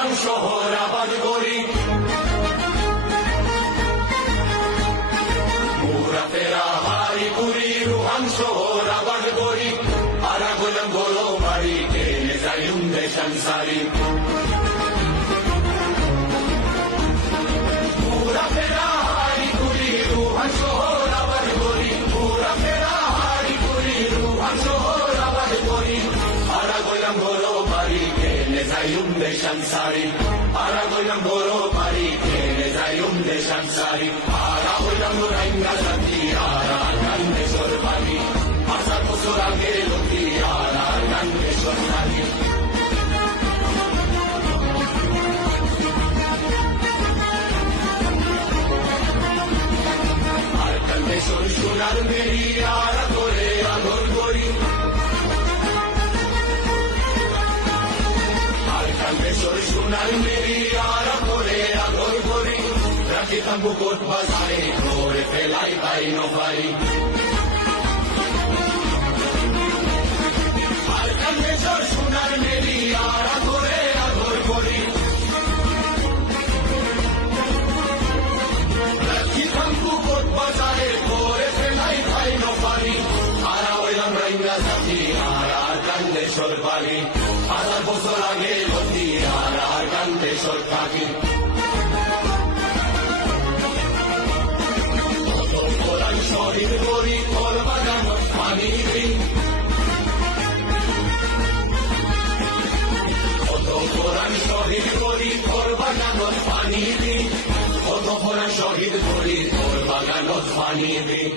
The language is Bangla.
রুহান শহর আবাদ করি, পুরা ফেরা হারি পুরি রুহান শহর আবাদ করি, আরা গোলাম গোলো মারি টেনে যাইম দেশান সারি। পুরা ফেরা হারি পুরি রুহান শহর আবাদ করি, পুরা ফেরা হারি পুরি রুহান শহর আবাদ করি, আরা গোলাম গোলো মারি টেনে যাইম দেশান সারি, আরা গোলাম গোলো মারি টেনে যাইম দেশান সারি। আরা গোলাম রাইঙ্গা জাতি আরা গান্দেশ্বর বাড়ি, ৫০০ বছর আগে লতি আরা গান্দেশ্বর বাড়ি। আর গান্দেশ্বর সোনার মেরি আরা করে আদর করি, আর গান্দেশ্বর সোনার মেরি আরা করে আদর করি, রাখিতাম বুকুট বাজারে করে ফেলাই তাই নপারি। আর গান্দেশ্বর সোনার মেরি আরা করে আদর করি, রাখিতাম বুকুট বাজারে করে ফেলাই তাই নপারি। আরা হইলাম রাইঙ্গা জাতি আরা গান্দেশ্বর বাড়ি, ৫০০ বছর আগে লতি আরা গান্দেশ্বর থাকি। শহীদ করি ফল বাগানো পানি দিই, কত কোরআন শহীদ করি ফল বাগানো পানি দিই, কত কোরআন শহীদ করি ফল বাগানো পানি দিই।